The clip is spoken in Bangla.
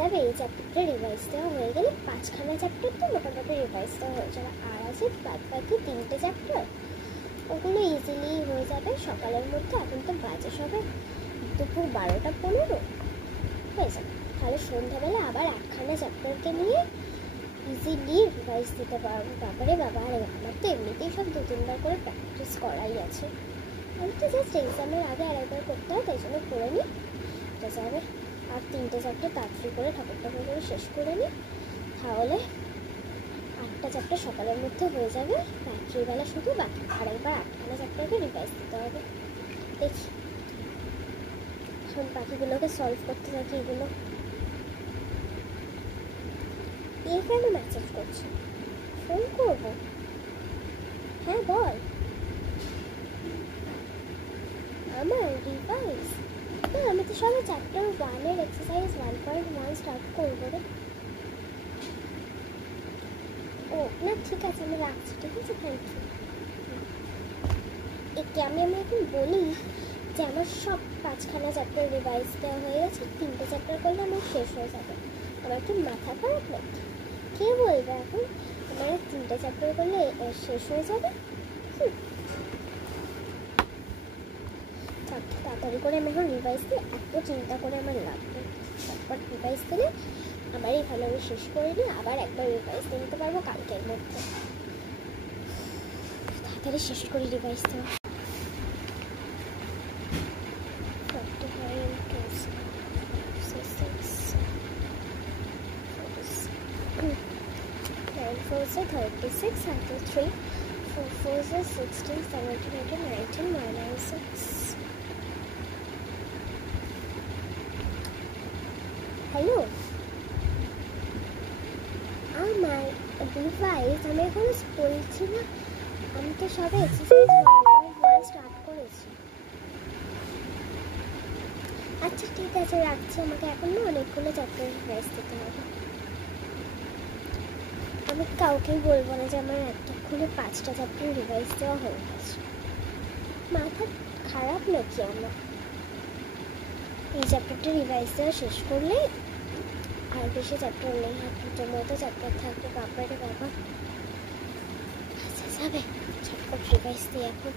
যাবে এই চ্যাপ্টারটা রিভাইজ দেওয়া হয়ে গেলে 5খানা চ্যাপ্টার তো মোটামুটি রিভাইজ দেওয়া হয়ে যাবে। আর আছে বাদ বাকি 3টে চ্যাপ্টার, ওগুলো ইজিলি হয়ে যাবে সকালের মধ্যে। এখন তো বাজে সবে দুপুর 12টা 15 হয়ে যাবে। তাহলে সন্ধ্যাবেলা আবার 1খানা চ্যাপ্টারকে নিয়ে ইজিলি রিভাইজ দিতে পারবো। বাবারে বাবা, আরে আমার তো এমনিতেই সব 2-3বার করে প্র্যাকটিস করাই আছে। আমি তো জাস্ট এক্সামের আগে আরেকবার করতে হয়, তাই জন্য করে নিই এটা যাবে। আর 3টে চ্যাপ্টার তাড়াতাড়ি করে ঠাকুর করে শেষ করে নিই, তাহলে 8টা চ্যাপ্টার সকালের মধ্যে হয়ে যাবে। রাত্রিবেলা শুধু বাকি আরেকবার 8খানা চ্যাপ্টারকে রিভাইজ দিতে হবে। দেখি এখন বাকিগুলোকে সলভ করতে থাকি। এগুলো এ কেন মেসেজ করছে? ফোন করবো? হ্যাঁ বল। আমার রিভাইজ না, আমি তো সবাই চ্যাপ্টার 1-এর এক্সারসাইজ 1.1 স্টার্ট করবো রে। ও না, ঠিক আছে আমি রাখছি, ঠিক আছে, থ্যাংক ইউ। একে আমি এখন বলি যে আমার সব 5খানা চ্যাপ্টার রিভাইজ দেওয়া হয়ে গেছে, 3টে চ্যাপ্টার করলে আমার শেষ হয়ে যাবে। আমার কি মাথা খারাপ নাকি? কে বলবে এখন আমার 3টে চ্যাপ্টার করলে শেষ হয়ে যাবে? তাড়াতাড়ি করে আমি এখন রিভাইজ দিই, এত চিন্তা করে আমার লাগবে। তারপর রিভাইজ দিলে আমার এখানে আমি শেষ করে নিই, আবার একবার রিভাইজ দিয়ে নিতে পারবো কালকের মধ্যে। তাড়াতাড়ি শেষ করে রিভাইজ দেওয়া। 36 until 3 4 4 16 17 18 19 996. হ্যালো, আমার রিভাইজ আমি এখন বলছি না, আমি তো সবে এক্সারসাইজ 1.1 স্টার্ট করেছি। আচ্ছা ঠিক আছে রাখছি, আমাকে এখন না অনেকগুলো চ্যাপ্টার রিভাইজ দিতে হবে। আমি কাউকেই বলবো না যে আমার এতক্ষণে 5টা চ্যাপ্টার রিভাইজ দেওয়া হয়ে গেছে। মাথা খারাপ নাকি আমার? এই চ্যাপ্টারটা রিভাইজ দেওয়া শেষ করলে আর বেশি চ্যাপ্টার নেই, আর 2টোর মতো চ্যাপ্টার থাকবে। বাবারে বাবা, আচ্ছা যাবে ঝটপট রিভাইজ দিই এখন।